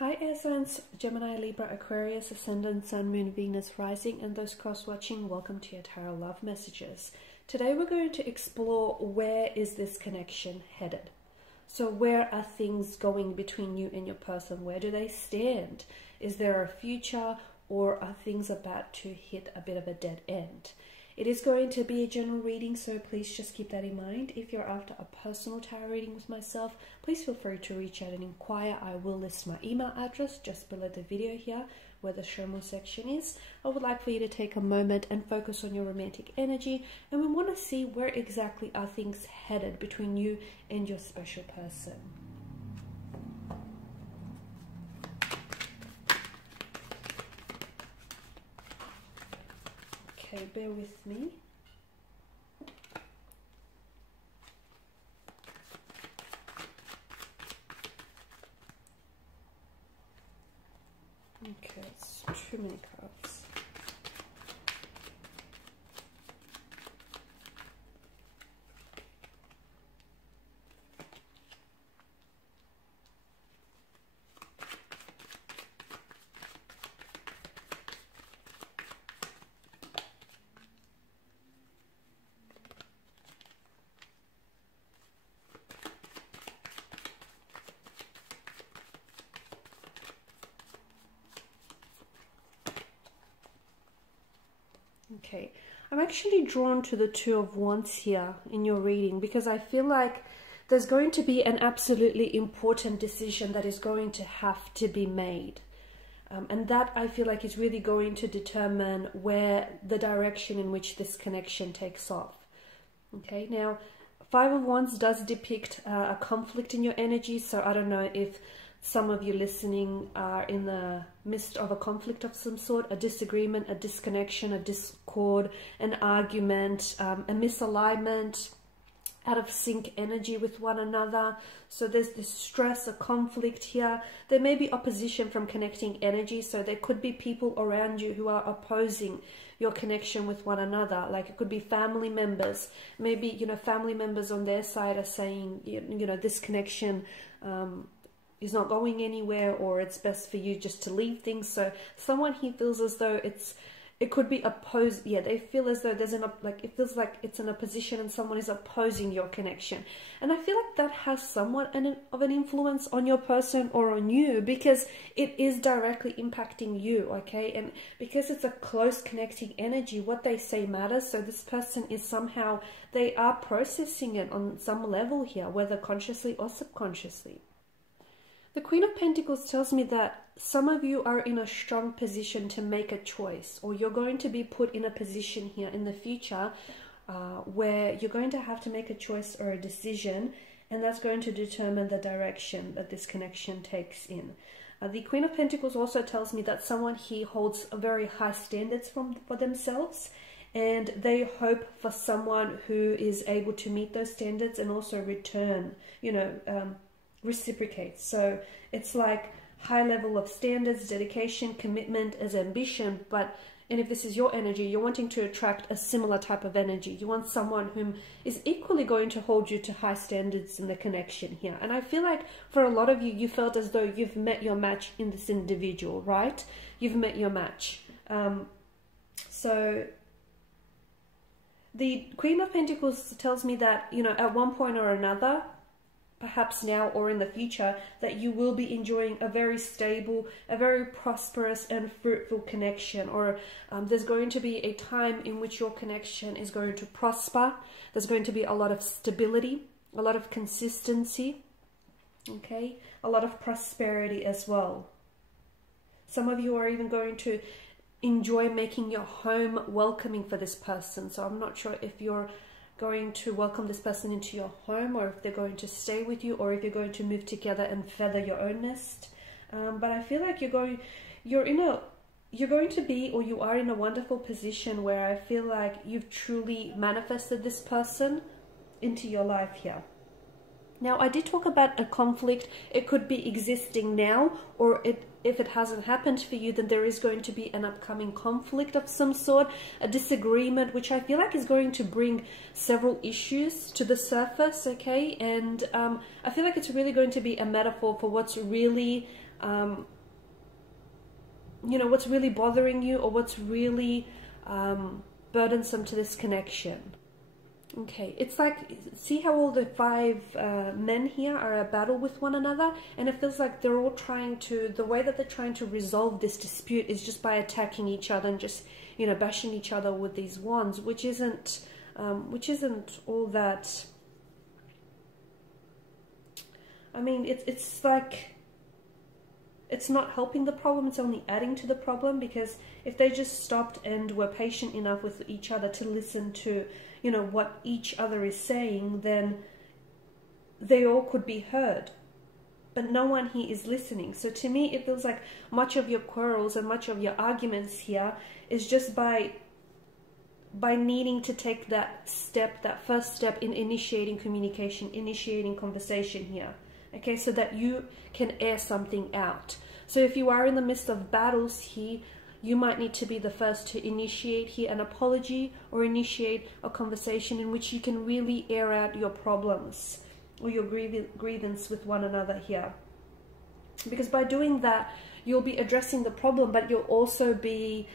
Hi air signs, Gemini, Libra, Aquarius, Ascendant, Sun, Moon, Venus, Rising, and those cross-watching, welcome to your Tarot Love Messages. Today we're going to explore where is this connection headed. So where are things going between you and your person? Where do they stand? Is there a future, or are things about to hit a bit of a dead end? It is going to be a general reading, so please just keep that in mind. If you're after a personal tarot reading with myself, please feel free to reach out and inquire. I will list my email address just below the video here, where the show more section is. I would like for you to take a moment and focus on your romantic energy, and we want to see where exactly are things headed between you and your special person. Okay, bear with me. Okay, it's too many cards. Okay, I'm actually drawn to the Two of Wands here in your reading because I feel like there's going to be an absolutely important decision that is going to have to be made. And that I feel like is really going to determine where the direction in which this connection takes off. Okay, now Five of Wands does depict a conflict in your energy, so I don't know if some of you listening are in the midst of a conflict of some sort, a disagreement, a disconnection, a discord, an argument, a misalignment, out of sync energy with one another. So there's this stress, a conflict here. There may be opposition from connecting energy, so there could be people around you who are opposing your connection with one another. Like it could be family members. Maybe, you know, family members on their side are saying, you know, this connection is not going anywhere, or it's best for you just to leave things. So someone here feels as though it could be opposed. Yeah, they feel as though there's it feels like it's in a position and someone is opposing your connection. And I feel like that has somewhat of an influence on your person or on you, because it is directly impacting you, okay? And because it's a close connecting energy, what they say matters. So this person is somehow, they are processing it on some level here, whether consciously or subconsciously. The Queen of Pentacles tells me that some of you are in a strong position to make a choice, or you're going to be put in a position here in the future where you're going to have to make a choice or a decision, and that's going to determine the direction that this connection takes in. The Queen of Pentacles also tells me that someone here holds a very high standards for themselves, and they hope for someone who is able to meet those standards and also return, you know, reciprocate. So it's like high level of standards, dedication, commitment as ambition. And if this is your energy, you're wanting to attract a similar type of energy. You want someone whom is equally going to hold you to high standards in the connection here. And I feel like for a lot of you, you felt as though you've met your match in this individual, right? You've met your match. So the Queen of Pentacles tells me that, you know, at one point or another, perhaps now or in the future, that you will be enjoying a very stable, a very prosperous and fruitful connection, or there's going to be a time in which your connection is going to prosper. There's going to be a lot of stability, a lot of consistency, okay, a lot of prosperity as well. Some of you are even going to enjoy making your home welcoming for this person. So I'm not sure if you're going to welcome this person into your home, or if they're going to stay with you, or if you're going to move together and feather your own nest. But I feel like you're going to be, or you are in a wonderful position where I feel like you've truly manifested this person into your life here. Now, I did talk about a conflict. It could be existing now, or if it hasn't happened for you, then there is going to be an upcoming conflict of some sort, a disagreement, which I feel like is going to bring several issues to the surface, okay? And I feel like it's really going to be a metaphor for what's really you know, what's really bothering you, or what's really burdensome to this connection. Okay, it's like, see how all the five men here are at battle with one another, and it feels like they're all trying to, the way that they're trying to resolve this dispute is just by attacking each other and just, you know, bashing each other with these wands, which isn't all that. I mean, it's like, it's not helping the problem, it's only adding to the problem, because if they just stopped and were patient enough with each other to listen to, you know, what each other is saying, then they all could be heard. But no one here is listening. So to me, it feels like much of your quarrels and much of your arguments here is just by needing to take that step, that first step in initiating communication, initiating conversation here. Okay, so that you can air something out. So if you are in the midst of battles here, you might need to be the first to initiate here an apology, or initiate a conversation in which you can really air out your problems or your grievance with one another here. Because by doing that, you'll be addressing the problem, but you'll also be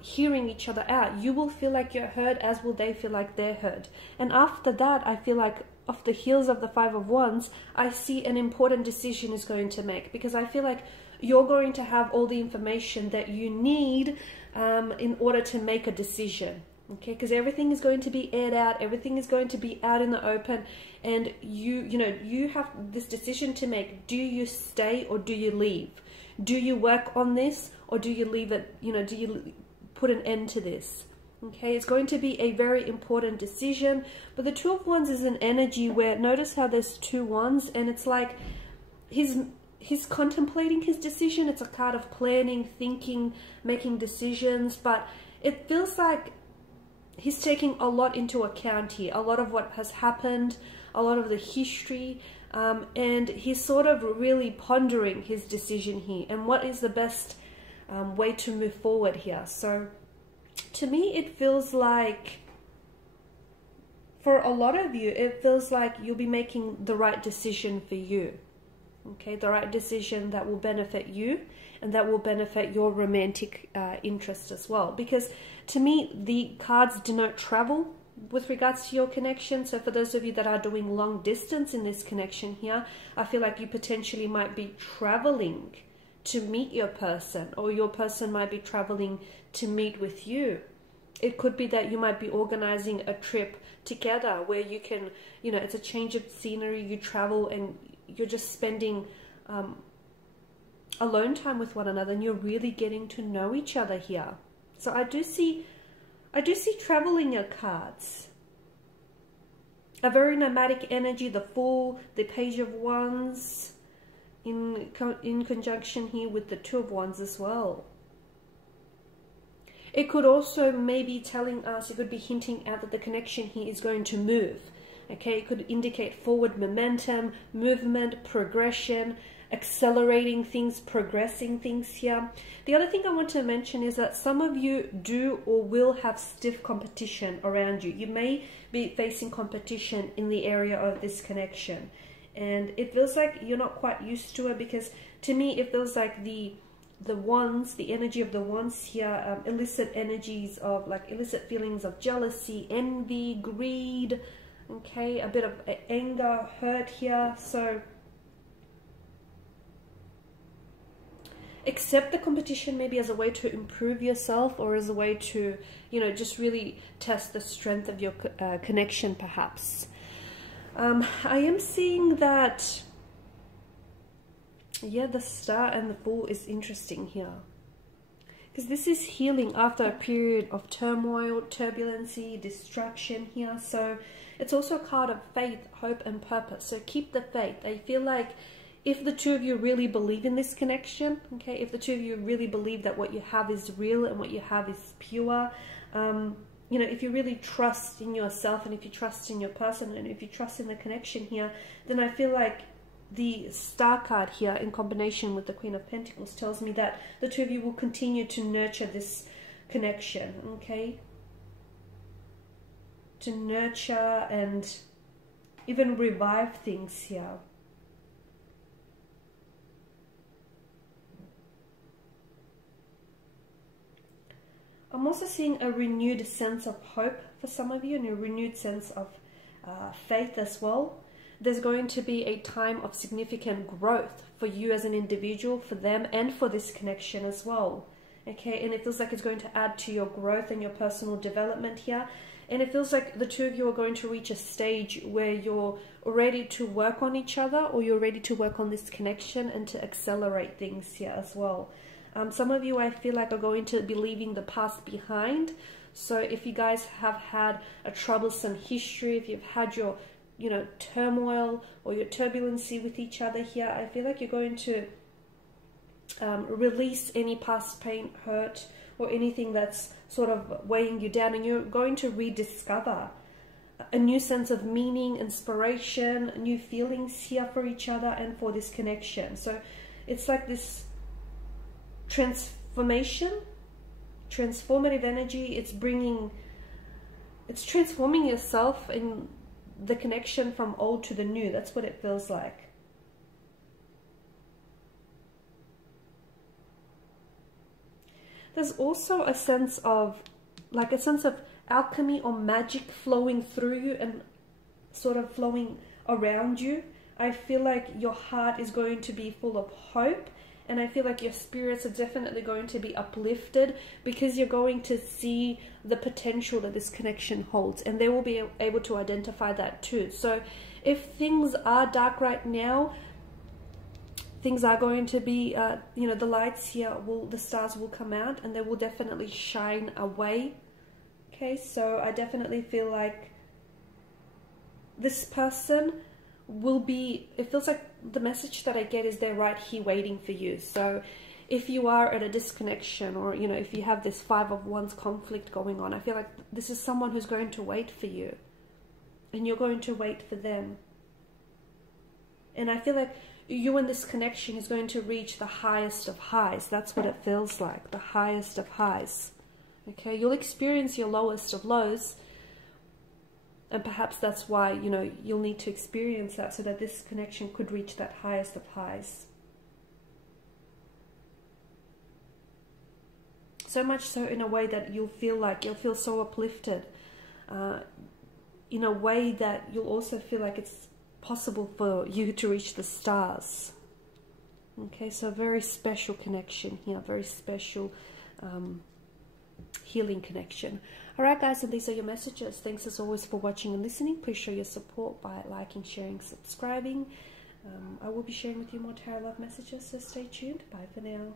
hearing each other out. You will feel like you're heard, as will they feel like they're heard. And after that, I feel like off the heels of the Five of Wands, I see an important decision is going to make, because I feel like you're going to have all the information that you need in order to make a decision. Okay, because everything is going to be aired out, everything is going to be out in the open, and you have this decision to make. Do you stay or do you leave? Do you work on this, or do you leave it, you know, do you put an end to this? Okay, it's going to be a very important decision. But the Two of Wands is an energy where, notice how there's two wands, and it's like he's contemplating his decision. It's a card of planning, thinking, making decisions, but it feels like he's taking a lot into account here, a lot of what has happened, a lot of the history, and he's sort of really pondering his decision here and what is the best way to move forward here. So to me, it feels like, for a lot of you, it feels like you'll be making the right decision for you. Okay, the right decision that will benefit you and that will benefit your romantic interest as well. Because to me, the cards denote travel with regards to your connection. So for those of you that are doing long distance in this connection here, I feel like you potentially might be traveling to meet your person, or your person might be traveling to meet with you. It could be that you might be organizing a trip together where you can, you know, it's a change of scenery, you travel and you're just spending alone time with one another, and you're really getting to know each other here. So I do see travel in your cards. A very nomadic energy, the Fool, the Page of Wands, in conjunction here with the Two of Wands as well. It could also maybe telling us, it could be hinting out that the connection here is going to move. Okay, it could indicate forward momentum, movement, progression, accelerating things, progressing things here. The other thing I want to mention is that some of you do or will have stiff competition around you. You may be facing competition in the area of this connection. And it feels like you're not quite used to it, because to me it feels like the wands, the energy of the wands here, illicit energies of, like, illicit feelings of jealousy, envy, greed, okay, a bit of anger, hurt here. So accept the competition maybe as a way to improve yourself, or as a way to, you know, just really test the strength of your connection perhaps. I am seeing that, yeah, the Star and the Fool is interesting here, because this is healing after a period of turmoil, turbulency, distraction here. So it's also a card of faith, hope and purpose. So keep the faith. I feel like if the two of you really believe in this connection, okay, if the two of you really believe that what you have is real and what you have is pure, you know, if you really trust in yourself, and if you trust in your person, and if you trust in the connection here, then I feel like the Star card here in combination with the Queen of Pentacles tells me that the two of you will continue to nurture this connection, okay? To nurture and even revive things here. I'm also seeing a renewed sense of hope for some of you, and a renewed sense of faith as well. There's going to be a time of significant growth for you as an individual, for them, and for this connection as well. Okay, and it feels like it's going to add to your growth and your personal development here. And it feels like the two of you are going to reach a stage where you're ready to work on each other, or you're ready to work on this connection and to accelerate things here as well. Some of you, I feel like, are going to be leaving the past behind. So if you guys have had a troublesome history, if you've had your, you know, turmoil or your turbulency with each other here, I feel like you're going to release any past pain, hurt, or anything that's sort of weighing you down, and you're going to rediscover a new sense of meaning, inspiration, new feelings here for each other and for this connection. So it's like this transformation, transformative energy. It's transforming yourself in the connection from old to the new. That's what it feels like. There's also a sense of, like a sense of alchemy or magic flowing through you and sort of flowing around you. I feel like your heart is going to be full of hope, and I feel like your spirits are definitely going to be uplifted, because you're going to see the potential that this connection holds, and they will be able to identify that too. So if things are dark right now, things are going to be, you know, the lights here, the stars will come out, and they will definitely shine away. Okay, so I definitely feel like this person will be, it feels like the message that I get is they're right here waiting for you. So if you are at a disconnection, or, you know, if you have this Five of Wands conflict going on, I feel like this is someone who's going to wait for you, and you're going to wait for them. And I feel like you and this connection is going to reach the highest of highs. That's what it feels like, the highest of highs. Okay, you'll experience your lowest of lows, and perhaps that's why, you know, you'll need to experience that so that this connection could reach that highest of highs. So much so in a way that you'll feel so uplifted, in a way that you'll also feel like it's possible for you to reach the stars. Okay, so a very special connection here, very special healing connection. All right, guys, and these are your messages. Thanks as always for watching and listening. Please show your support by liking, sharing, subscribing. I will be sharing with you more tarot love messages, so stay tuned. Bye for now.